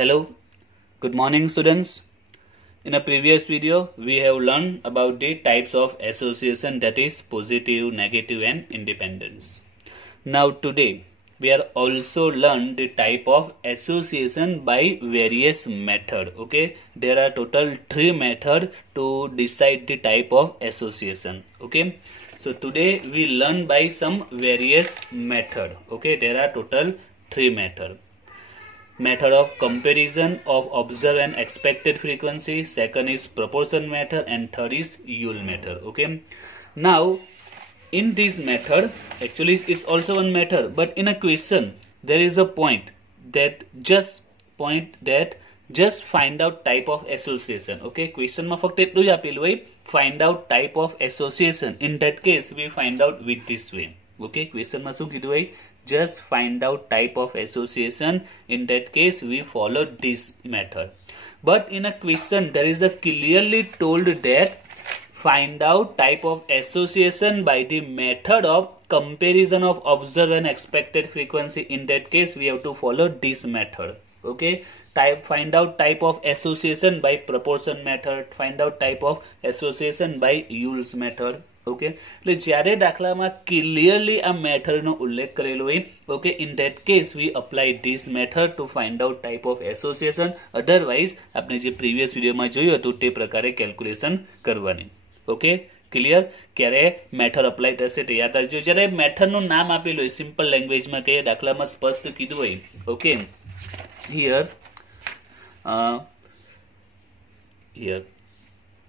Hello, good morning students. In a previous video, we have learned about the types of association, that is positive, negative and independence. Now today, we are also learn the type of association by various method. Okay, there are total 3 methods to decide the type of association. Okay, so today we learn by some various method. Okay, there are total 3 methods. Method of comparison of observed and expected frequency, second is proportion method, and third is Yule method. Okay, now in this method, actually it's also one method, but in a question there is a point that just find out type of association. Okay, question માં ફક્ત એટલું જ આપેલું હોય, find out type of association. In that case we find out with this way. Okay, question માં શું કીધું હોય, just find out type of association. In that case we follow this method. But in a question there is a clearly told that find out type of association by the method of comparison of observed and expected frequency. In that case we have to follow this method. Okay, find out type of association by proportion method, find out type of association by Yule's method. Okay, એટલે જ્યારે દાખલામાં clearly આ મેથડનો ઉલ્લેખ કરેલો હોય, okay, in that case we apply this method to find out type of association. Otherwise આપણે જે previous વિડિયોમાં જોયું હતું તે પ્રકારે કેલ્ક્યુલેશન કરવાની. Okay, clear? ક્યારે મેથડ અપ્લાય થશે તે યાદ રાખજો. જ્યારે મેથડનું નામ આપેલું હોય સિમ્પલ લેંગ્વેજમાં કે દાખલામાં સ્પષ્ટ કીધું હોય. Okay, here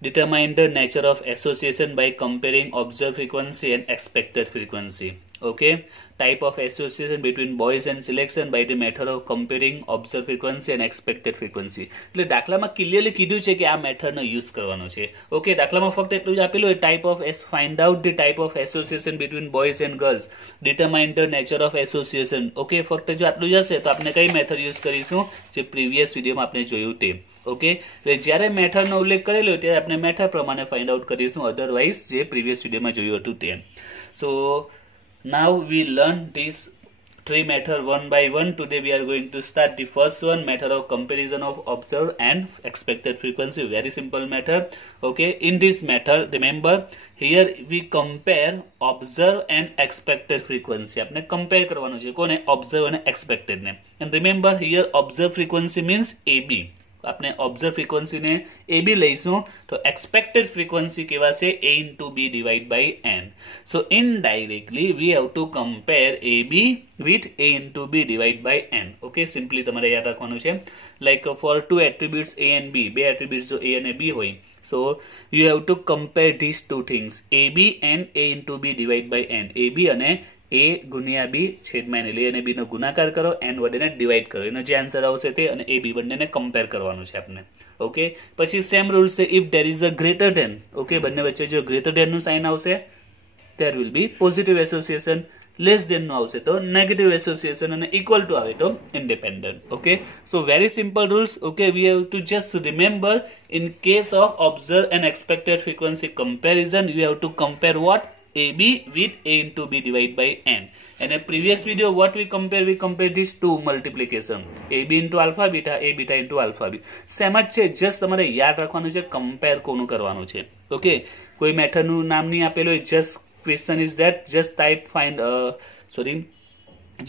determine the nature of association by comparing observed frequency and expected frequency. Okay, type of association between boys and selection by the method of comparing observed frequency and expected frequency. એટલે દાખલામાં clearly કીધું છે કે આ મેથડનો use કરવાનો છે. Okay, દાખલામાં ફક્ત એટલું જ આપેલું હોય, type of find out the type of association between boys and girls, determine the nature of association. Okay, ફક્ત જો આટલું જ હશે તો આપણે કઈ મેથડ યુઝ કરીશું, જે પ્રીવિયસ વિડિયોમાં આપણે જોયું તે. ઓકે, એટલે જ્યારે મેથડનો ઉલ્લેખ કરેલો ત્યારે આપણે મેથડ પ્રમાણે ફાઇન્ડ આઉટ કરીશું, અધરવાઇઝ જે પ્રીવિયસ વિડિયોમાં જોયું હતું તે. સો now we learn these 3 methods one by one. Today we are going to start the first one, method of comparison of observed and expected frequency. Very simple method. Okay, in this method remember here we compare observed and expected frequency. આપણે compare કરવાનું છે કોને, observed અને expected ને. And remember here observed frequency means AB. આપણે observe frequency ને AB લઈશું તો એક્સપેક્ટેડ ફ્રીક્વન્સી કહેવાશે A into B divided by N. So indirectly we have to compare AB with A into B divided by N. Okay, simply તમારે યાદ રાખવાનું છે. Like for two attributes A and B, બે attributes જો A અને B હોય, so you have to compare these two things, AB and A into B divided by N. AB અને A ગુણ્યા B છેદમાં N, એટલે A અને B નો ગુણાકાર કરો, N વડે ડિવાઈડ કરો, એનો જે આન્સર આવશે તે, અને A B બંનેને કમ્પેર કરવાનું છે આપણે. ઓકે, પછી સેમ રૂલ છે, if there is a greater than, okay, બંને વચ્ચે જો ગ્રેટર ધેન નું સાઇન આવશે there will be positive association, less than નું આવશે તો negative association, અને equal to આવે તો independent. Okay, so very simple rules. Okay, we have to just remember in case of observed and expected frequency comparison you have to compare what, AB with A into B divided by N. And in a previous video what we compare these two multiplication, AB into alpha beta, A beta into alpha b. Same જ છે, just તમારે યાદ રાખવાનું છે compare કોનું કરવાનું છે. Okay, કોઈ મેથડનું નામ નહીં આપેલું હોય, just question is that just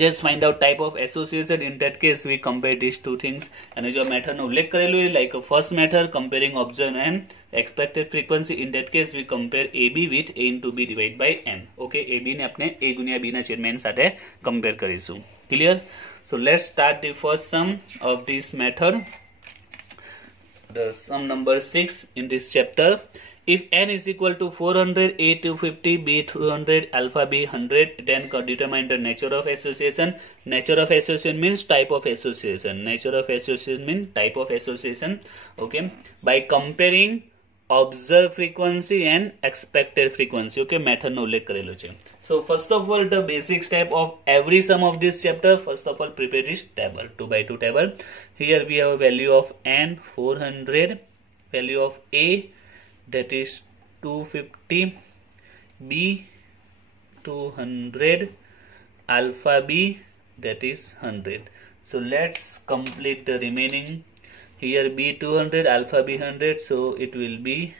just find out type of association. In that case we compare these two things. અને જો મેથડનો ઉલ્લેખ કરેલો હોય, like first method comparing observed and expected frequency, in that case we compare AB with A into B divided by N. Okay, AB ને આપણે A ગુણ્યા B ના છેદમાં N સાથે compare કરીશું. Clear? So let's start the first sum of this method. The sum number 6 in this chapter. If N is equal to 400, A 250, B 200, alpha B 100, then determine the nature of association. Nature of association means type of association. Nature of association means type of association. Okay, by comparing observed frequency and expected frequency. Okay, method નો ઉલ્લેખ કરેલો છે. So first of all, the basic step of every sum of this chapter, first of all prepare this table, 2 by 2 table. Here we have value of N 400, value of A that is 250, B 200, alpha B that is 100. So let's complete the remaining. Here B 200, alpha B 100, so it will be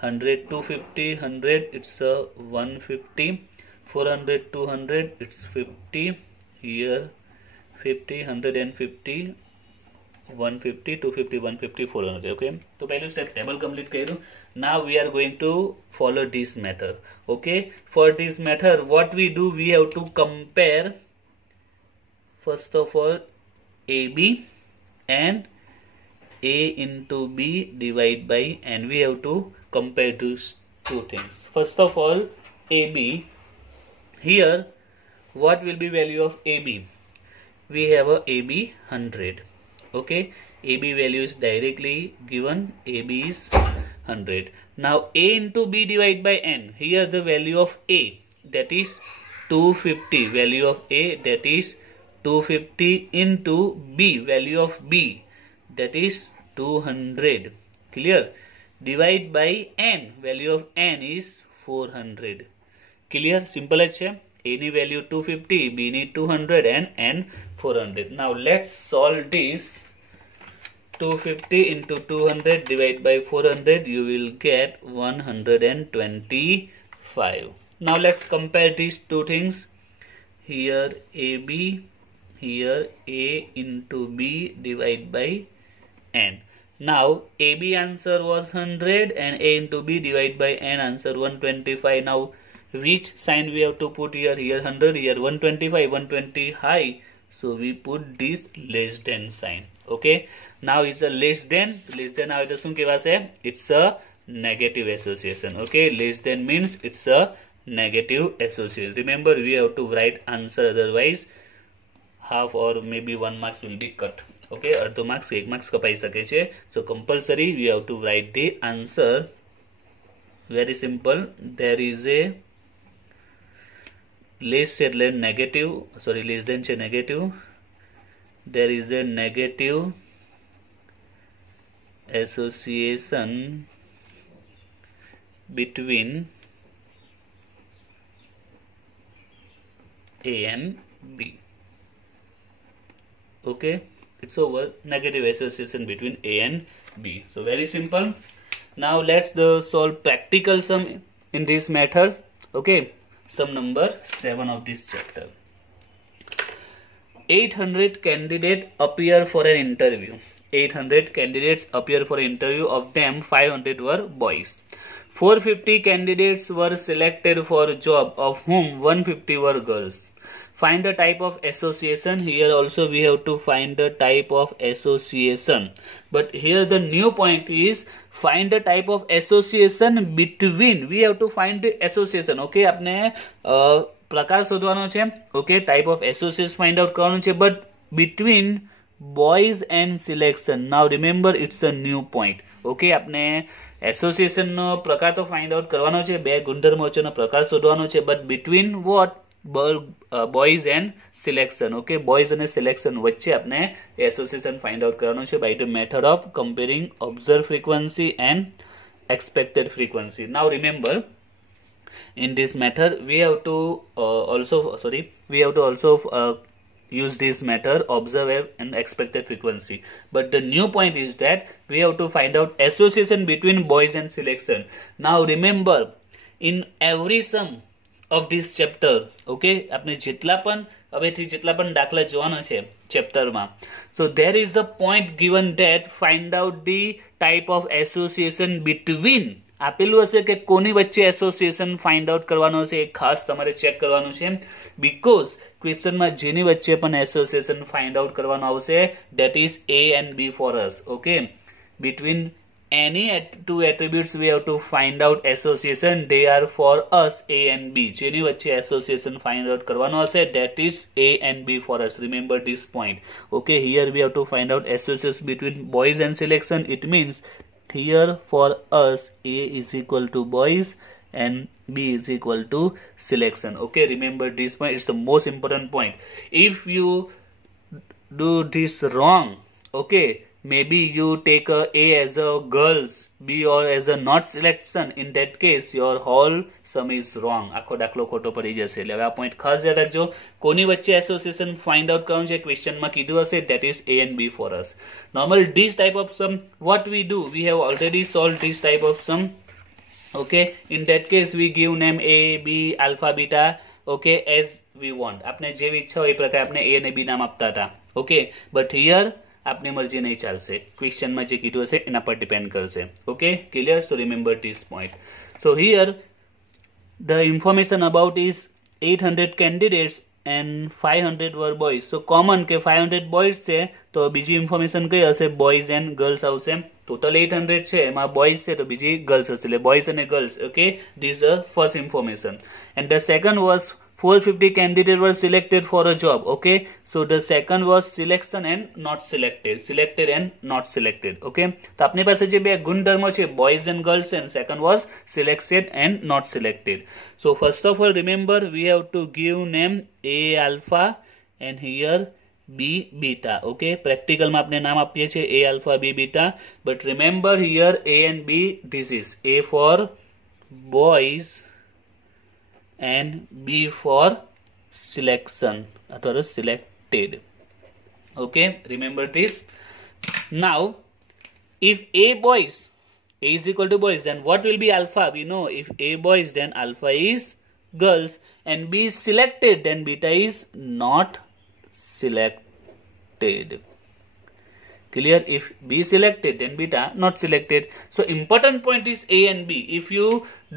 100, 250, 100, it's a 150, 400, 200, it's 50, here 50, 150, 150, 250, 150, 400. Okay, so પહેલું step table complete કર્યું. Now we are going to follow this method. Okay, for this method what we do, we have to compare first of all AB and A into B divide by N. We have to compare these two things. First of all AB, here what will be value of AB? We have a AB 100. Okay, AB value is directly given, AB is 100. Now A into B divide by N, here the value of A, that is 250, value of A, that is 250 into B, value of B, that is 200. Clear? Divide by N, value of N is 400. Clear? Simple as છે. A ની value 250, B ની 200 and N 400. Now let's solve this. 250 into 200 divided by 400, you will get 125. Now let's compare these two things. Here AB, here A into B divided by N. Now AB answer was 100 and A into B divided by N answer 125. Now which sign we have to put here? Here 100, here 125, 120 high. So we put this less than sign. Okay. Now it's a less than આવે તો શું કહેવાશે? It's a negative association. Okay. Less than means it's a negative association. Remember, we have to write answer, otherwise half or maybe 1 marks will be cut. Okay. અડધો marks 1 marks કપાઈ શકે છે. So compulsory we have to write the answer. Very simple. There is a less એટલે negative, sorry, less than છે negative. There is a negative association between A and B. Okay, it's over. Negative association between A and B. So very simple. Now let's solve practical sum in this method. Okay, sum number 7 of this chapter. 800 candidates appear for an interview. 800 candidates appear for an interview. Of them, 500 were boys. 450 candidates were selected for a job, of whom 150 were girls. Find the type of association. Here also we have to find the type of association. But here the new point is find the type of association between. We have to find the association. Okay, apne પ્રકાર શોધવાનો છે. Okay, type of association find out કરવાનું છે, but between boys and selection. Now remember, it's a new point. Okay, આપણે association નો પ્રકાર તો find out કરવાનો છે, બે ગુણધર્મો વચ્ચેનો પ્રકાર શોધવાનો છે, but between what? Boys and selection. Okay, boys and selection વચ્ચે આપણે association find out કરવાનો છે by the method of comparing observed frequency and expected frequency. Now remember, in this method we have to also use this method, observe and expected frequency. But the new point is that we have to find out association between boys and selection. Now remember, in every sum of this chapter, okay, આપણે જેટલા પણ દાખલા જોવાના છે chapter માં, so there is the point given that find out the type of association between. આપેલું હશે કે કોની વચ્ચે એસોસિએશન ફાઇન્ડ આઉટ કરવાનો છે, એ ખાસ તમારે ચેક કરવાનું છે, બીકોઝ ક્વેશ્ચનમાં જેની વચ્ચે પણ એસોસિએશન ફાઇન્ડ આઉટ કરવાનો આવશે, that is A and B for us. Okay, between any two attributes we have to find out association. They are for us A and B. જેની વચ્ચે એસોસિએશન ફાઇન્ડ આઉટ કરવાનો હશે, that is A and B for us. Remember this point. Okay, here we have to find out association between boys and selection. It means here for us A is equal to boys and B is equal to selection. Okay, remember this point. It's the most important point. If you do this wrong, okay, maybe you take A as a girls, B or as a not selection. In that case, your whole sum is wrong. આખો દાખલો ખોટો પડી જશે. એટલે હવે આ point ખાસ યાદ રાખજો. કોની વચ્ચે એસોસિએશન ફાઇન્ડ આઉટ કરવાનું છે ક્વેશ્ચનમાં કીધું હશે, that is A and B for us. Normal this type of sum, what we do, we have already solved this type of sum. Okay, in that case we give name A, B, alpha, beta, okay, as we want. आपने જેવી ઈચ્છા હોય એ પ્રકારે આપણે A અને B નામ આપતા હતા. Okay, but here આપની મરજી નહીં ચાલશે. ક્વેશ્ચનમાં જે કીધું હશે એના પર ડિપેન્ડ કરશે. Okay, clear? So remember this point. So here the information about is 800 candidates and 500 were boys. So common કે 500 boys છે તો બીજી ઇન્ફોર્મેશન કઈ હશે? boys and girls આવશે. ટોટલ 800 છે એમાં boys છે તો બીજી girls હશે એટલે boys અને girls. Okay, this is the first information. And the second was 450 candidates were selected for a job. Okay, so the second was selection and not selected, selected and not selected. Okay, તો આપની પાસે જે બે ગુણધર્મો છે boys and girls, and second was selected and not selected. So first of all, remember we have to give name A alpha and here B beta. Okay, practical માં આપણે નામ આપીએ છીએ A alpha B beta, but remember here A and B, this is A for boys and B for selection or selected. Okay, remember this. Now if A boys, A is equal to boys, then what will be alpha? We know if A boys then alpha is girls, and B is selected then beta is not selected. Clear? If B selected then beta not selected. So important point is A and B. If you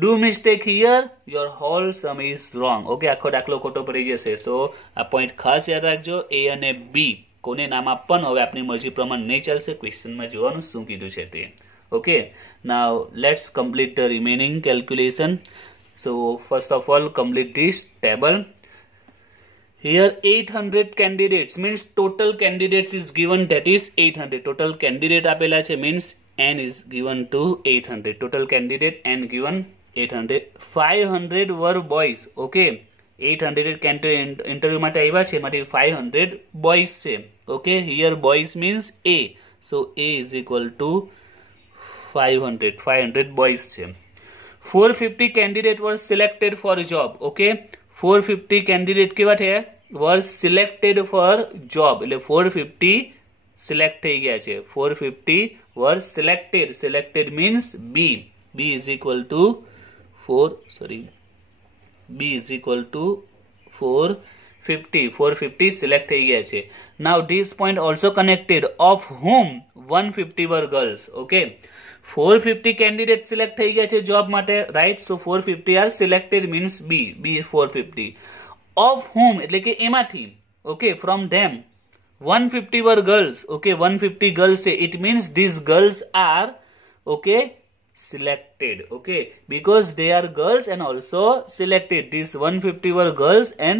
do mistake here, your whole sum is wrong. Okay, આખો દાખલો ખોટો પડી જશે. So આ point ખાસ યાદ રાખજો. A અને B કોને નામ આપવાનું હવે આપની મરજી પ્રમાણે નહીં ચાલશે. ક્વેશ્ચનમાં જોવાનું શું કીધું છે તે. Okay, now let's complete the remaining calculation. So first of all, complete this table. Here 800 candidates means total candidates is given, that is 800. Total candidate આપેલા છે means n is given to 800. Total candidate n given 800. 500 were boys. Okay, 800 candidate interview માટે આવ્યા છે, એમાંથી 500 boys છે. Okay, here boys means A. So A is equal to 500. 500 boys છે. 450 candidates were selected for a job. Okay, 450 candidate કેવા થયા? were selected for job. એટલે 450 select થઈ ગયા છે. 450 were selected. Selected means B. B is equal to 4, B is equal to 450. 450 select થઈ ગયા છે. Now this point also connected, of whom 150 were girls. Okay, 450 candidates select થઈ ગયા છે job માટે, right? So 450 are selected means B. B is 450. Of whom એટલે કે એમાંથી, okay, from them 150 were girls. Okay, 150 girls છે. It means these girls are, okay, selected. Okay, because they are girls and also selected. These 150 were girls and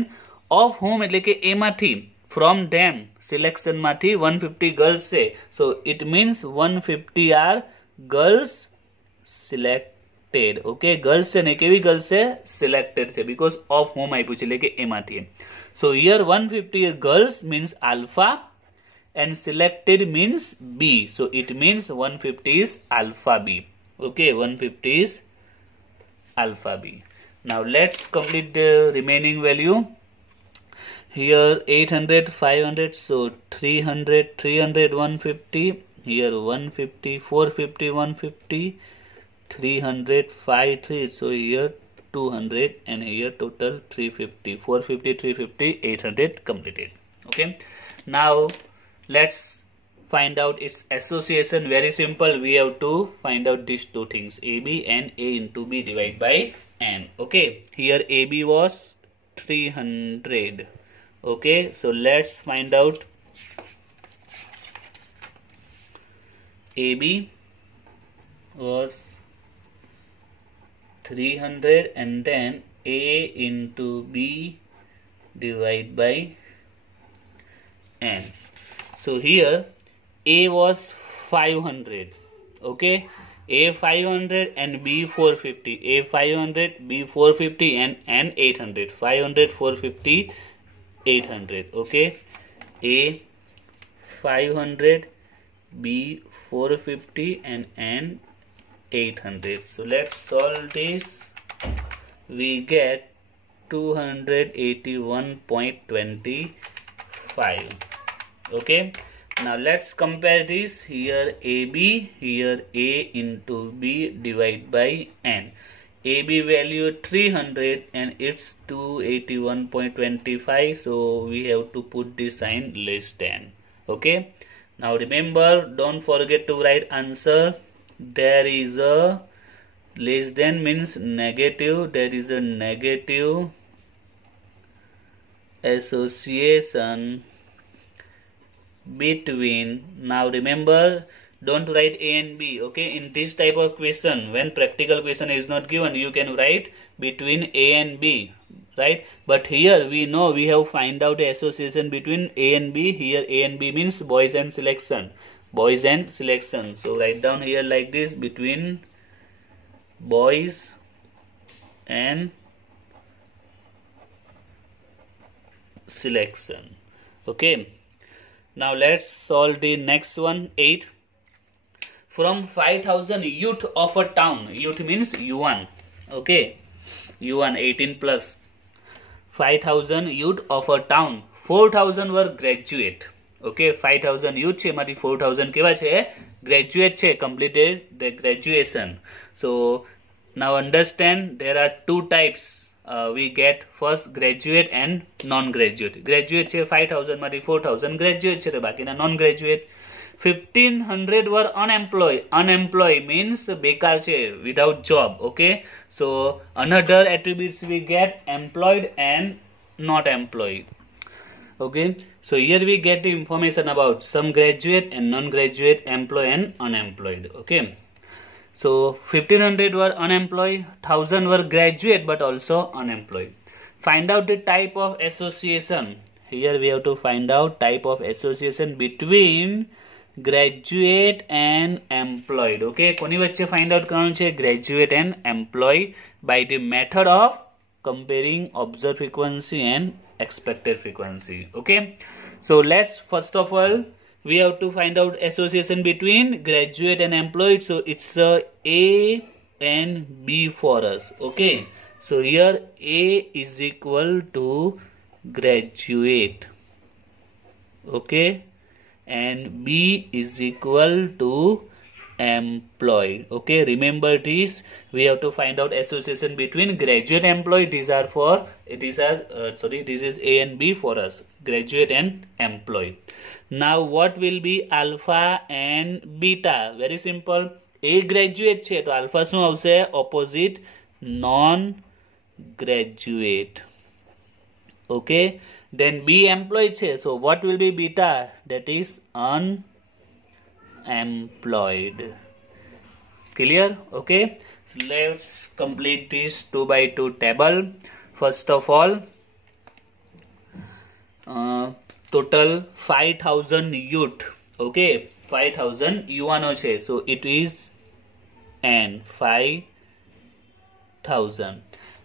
of whom એટલે કે એમાંથી, from them selection માંથી 150 girls છે. So it means 150 are girls selected. Okay, girls છે ને કેવી girls છે? selected છે, because of whom આપ્યું છે એટલે કે એમાંથી. So here 150 girls means alpha and selected means B. So it means 150 is alpha B. Okay, 150 is alpha B. Now let's complete the remaining value. Here 800, 500, so 300, 300, 150. Here 150, 450, 150. 300, 5, 3, so here 200 and here total 350. 450, 350, 800 completed. Okay, now let's find out its association. Very simple. We have to find out these two things, AB and A into B divided by N. Okay, here AB was 300. Okay, so let's find out AB was 300 and then A into B divided by N. So here A was 500. Okay, A 500 and B 450. A 500, B 450 and N 800. 500, 450, 800. Okay, A 500 B 450, and N 800. So let's solve this. We get 281.25. Okay, now let's compare this. Here AB, here A into B divided by N. AB value 300 and it's 281.25, so we have to put the sign less than. Okay, now remember, don't forget to write answer. There is a less than means negative. There is a negative association between. Now remember, don't write A and B. Okay, in this type of question, when practical question is not given, you can write between A and B, right? But here we know we have find out the association between A and B. Here A and B means boys and selection. Boys and selection. So write down here like this: between boys and selection. Okay, now let's solve the next one. 8. From 5,000 youth of a town, youth means U1, okay, U1 18 plus. 5,000 youth of a town, 4,000 were graduate. Okay, 5,000 youth છે, એમાંથી 4,000 કેવા છે? Graduate છે, completed the graduation. So now understand, there are two types. We get first graduate and non-graduate. Graduate છે 5,000 માંથી 4,000 graduate છે, બાકીના non-graduate. 1,500 were unemployed. Unemployed means bekar છે, without job. Okay, so another attributes we get employed and not employed. Okay, so here we get the information about some graduate and non-graduate, employed and unemployed. Okay, so 1,500 were unemployed, 1,000 were graduate but also unemployed. Find out the type of association. Here we have to find out type of association between graduate and employed. Okay, કોની વચ્ચે find out કરવાનું છે? Graduate and employed by the method of comparing observed frequency and expected frequency. Okay, so let's first of all we have to find out association between graduate and employed. So it's A and B for us. Okay, so here A is equal to graduate, okay, and B is equal to employed. Okay, remember this. We have to find out association between graduate and employed. These are for this is A and B for us, graduate and employed. Now what will be alpha and beta? Very simple. A graduate છે તો alpha શું આવશે? Opposite non graduate. Okay, then B employed છે, so what will be beta? That is unemployed. Clear? Okay, so let's complete this 2 by 2 table. First of all, total 5,000 youth. Okay, 5,000 યુવાનો છે, so it is N 5,000.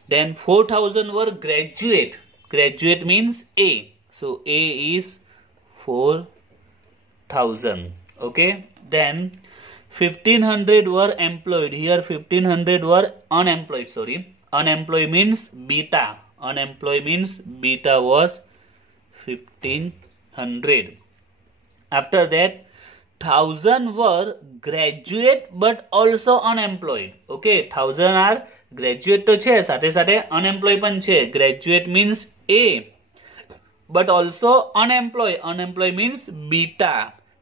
Then 4,000 were graduate. Graduate means A, so A is 4,000. Okay, then 1,500 were employed. Here 1,500 were unemployed. Sorry, unemployed means beta. Unemployed means beta was 1,500. After that, 1,000 were graduate but also unemployed. Okay, 1,000 are graduate તો છે, સાથે સાથે unemployed પણ છે. Graduate means A but also unemployed. Unemployed means beta.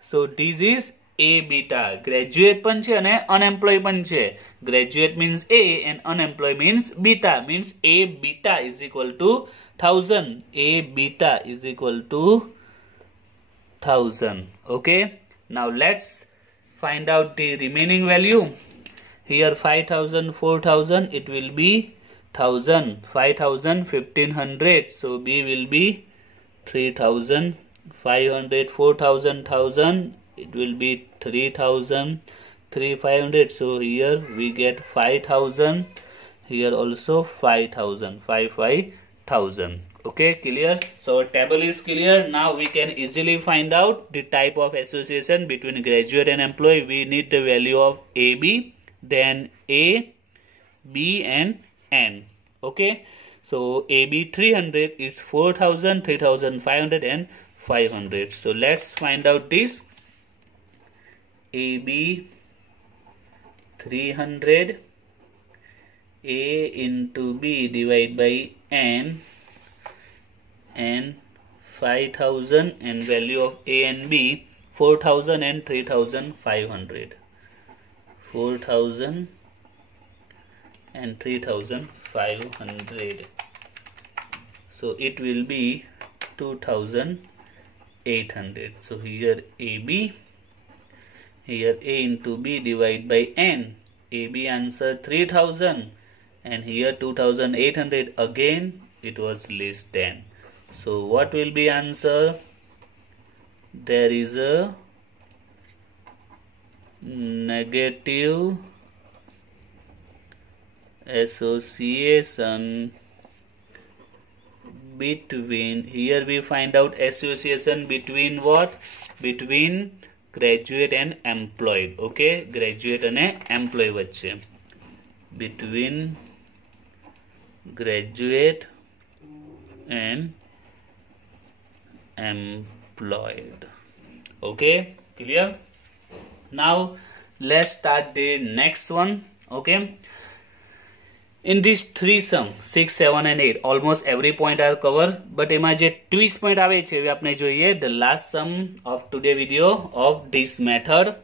So this is A beta. Graduate પણ છે અને unemployed પણ છે. Graduate means A and unemployed means beta. Means A beta is equal to 1,000. A beta is equal to 1,000. Okay, now let's find out the remaining value. Here 5,000, 4,000, it will be 1,000. 5,000, 1,500, so B will be 3,500. 4,000, 1,000, it will be 3,000. 3,500, so here we get 5,000. Here also 5,000. 5,000. Okay, clear? So our table is clear. Now we can easily find out the type of association between graduate and employee. We need the value of AB, then A, B and N. Okay, so AB 300 is 4,000, 3,500 and 500. So let's find out this. AB 300, A into B divided by N, and 5,000, and value of A and B 4,000 and 3,500. 4,000 and 3,500. So it will be 2,800. So here AB, here A into B divided by N. AB answer 3,000 and here 2,800. Again it was less than. So what will be answer? There is a negative association between, here we find out association between what? Between graduate and employed. Okay, graduate and employee वच्चे, between graduate and employed. Okay, clear? Now let's start the next one. Okay, in this three sum 6, 7 and 8 almost every point I'll cover, but એમાં જે twist point આવે છે એ આપણે જોઈએ. The last sum of today video of this method.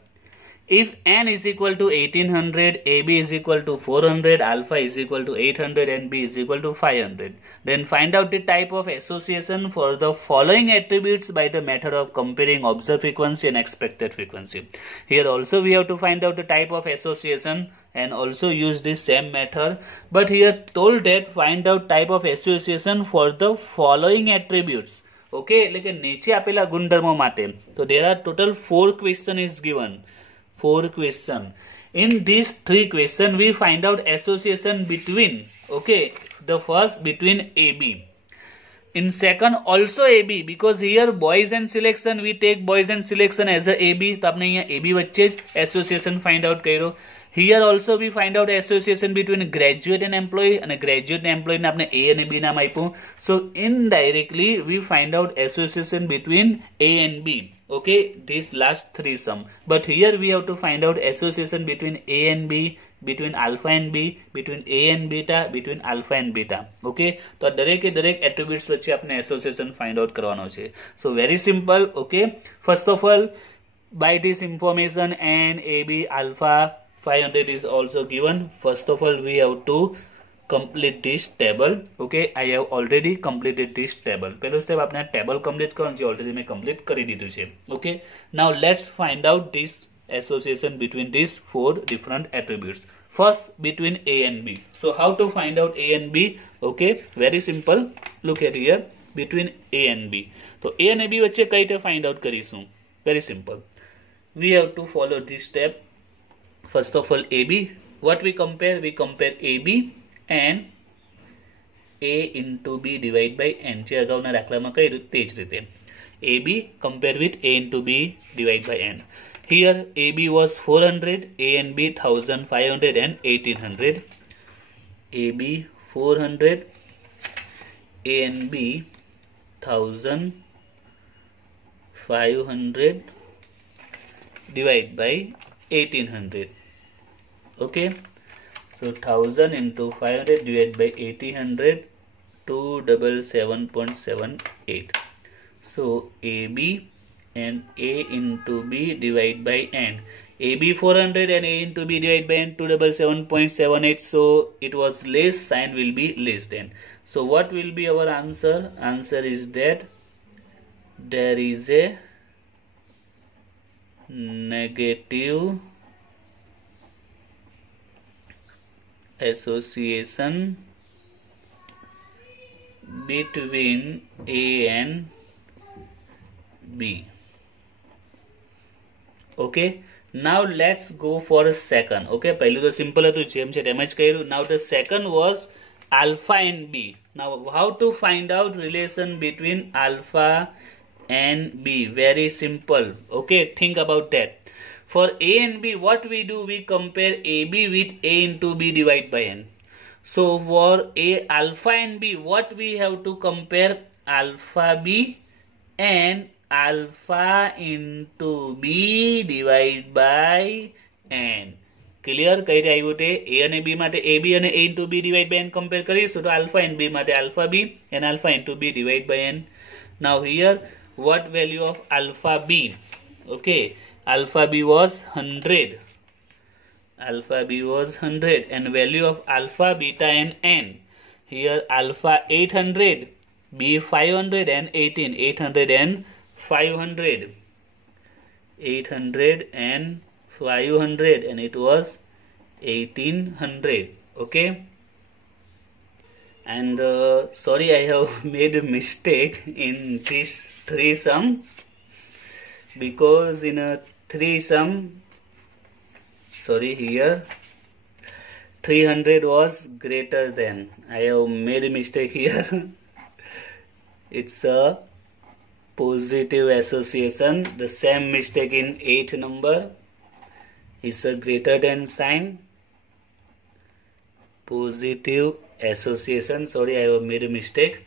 If N is equal to 1800, AB is equal to 400, alpha is equal to 800 and B is equal to 500, then find out the type of association for the following attributes by the method of comparing observed frequency and expected frequency. Here also we have to find out the type of association and also use this same method, but here told that find out type of association for the following attributes. Okay, એટલે કે નીચે આપેલા ગુણધર્મો માટે. So there are total 4 questions is given. 4 questions. In these 3 questions we find out association between, okay, the first between AB. In second also AB, because here boys and selection we take boys and selection as a AB. तो आपने यहाँ AB वच्चे association find out करो. Here also we find out association between graduate and employee, and graduate and employee ने आपने A and B नाम आइपो. So indirectly we find out association between A and B. Okay, this last 3 sum. But here we have to find out association between A and B, between alpha and B, between A and beta, between alpha and beta. Okay, तो दरेके दरेक attributes वच्चे आपने association find out करवानो छे. So very simple. Okay, first of all, by this information N, AB, alpha 500 is also given. First of all we have to complete this table. Okay, I have already completed this table. પહેલું step આપણે table complete કરવાનું છે, already મેં complete કરી દીધું છે. Okay, now let's find out this association between these 4 different attributes. First between A and B. So how to find out A and B? Okay, very simple. Look at here, between A and B. So A and B વચ્ચે કઈ રીતે find out કરીશું? Very simple. We have to follow this step. First of all AB, what we compare? We compare AB and A into B divided by N. જે અગાઉના દાખલામાં કર્યું તે જ રીતે. AB compare with A into B divided by N. Here AB was 400, A and B 1500 and 1800. AB 400, A and B 1500 divided by 1800. Okay, so 1000 into 500 divided by 1800, 277.78. So AB and A into B divided by N. AB 400 and A into B divided by N, 277.78. So it was less, sign will be less than. So what will be our answer? Answer is that there is a negative association between A and B. Okay, now let's go for a second. Okay, પહેલું તો simple હતું જેમ છે તેમ જ કર્યું. Now the second was alpha and B. Now how to find out relation between alpha and B? Very simple. Okay, think about that. For A and B, what we do, we compare AB with A into B divided by N. So for A alpha and B, what we have to compare? Alpha B and alpha into B divided by N. Clear? કઈ રીતે આવ્યું તે? A અને B માટે AB અને A into B divided by N compare કરીશું તો alpha and B માટે alpha B and alpha into B divided by N. Now here, what value of alpha B? Okay, alpha B was 100. Alpha B was 100 and value of alpha, beta and N. Here alpha 800, B 500 and 18. 800 and 500. 800 and 500 and it was 1800. Okay. And sorry, I have made a mistake in this 3 sum, because in a 3 sum, sorry, here 300 was greater than. I have made a mistake here. It's a positive association. The same mistake in 8th number. It's a greater than sign. Positive association. Sorry, I have made a mistake.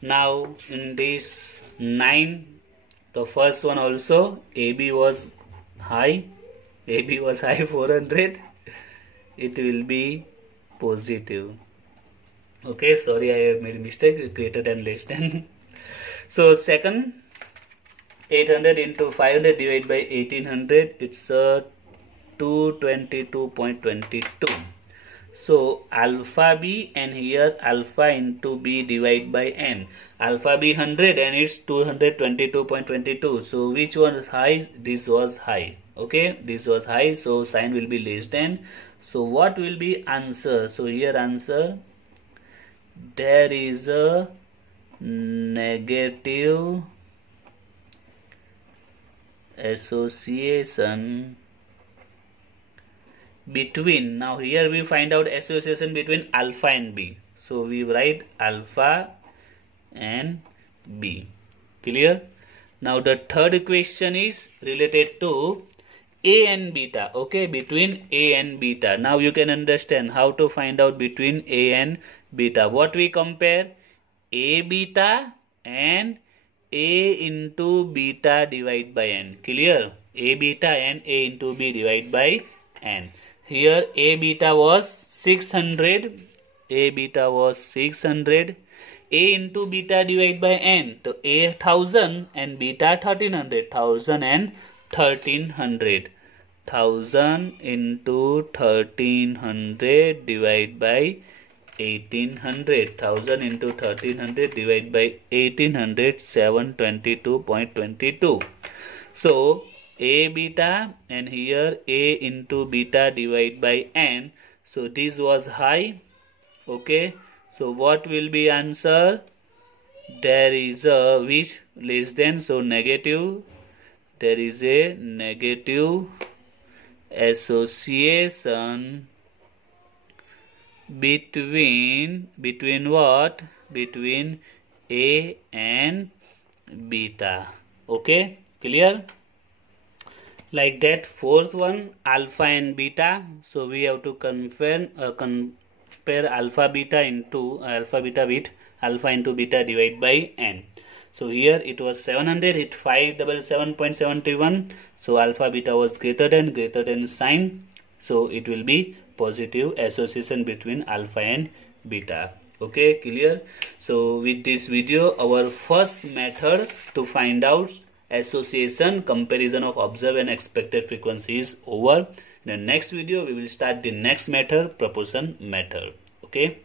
Now in this 9, the first one also, AB was high. AB was high 400. It will be positive. Okay, sorry, I have made a mistake. Greater than, less than. So second, 800 into 500 divided by 1800. It's a 222.22. So alpha B and here alpha into B divided by N. Alpha B 100 and it's 222.22. So which one is high? This was high. Okay, this was high, so sign will be less than. So what will be answer? So here answer, there is a negative association between, now here we find out association between alpha and B. So we write alpha and B. Clear? Now the third question is related to A and beta. Okay, between A and beta. Now you can understand how to find out between A and beta. What we compare? A beta and A into beta divided by N. Clear? A beta and A into B divided by N. Here A beta was 600. A beta was 600. A into beta divided by N. So A 1000 and beta 1300. 1000 and 1300. 1000 into 1300 divided by 1800. 1000 into 1300 divided by 1800. 722.22. So A beta and here A into beta divided by N. So this was high. Okay. So what will be answer? There is a which less than, so negative. There is a negative association between what? Between A and beta. Okay, clear? Like that, fourth one, alpha and beta. So we have to compare alpha beta into alpha beta with alpha into beta divided by N. So here it was 700, it 577.71. So alpha beta was greater than sign. So it will be positive association between alpha and beta. Okay, clear? So with this video, our first method to find out association, comparison of observed and expected frequency is over. In the next video, we will start the next method, proportion method. Okay.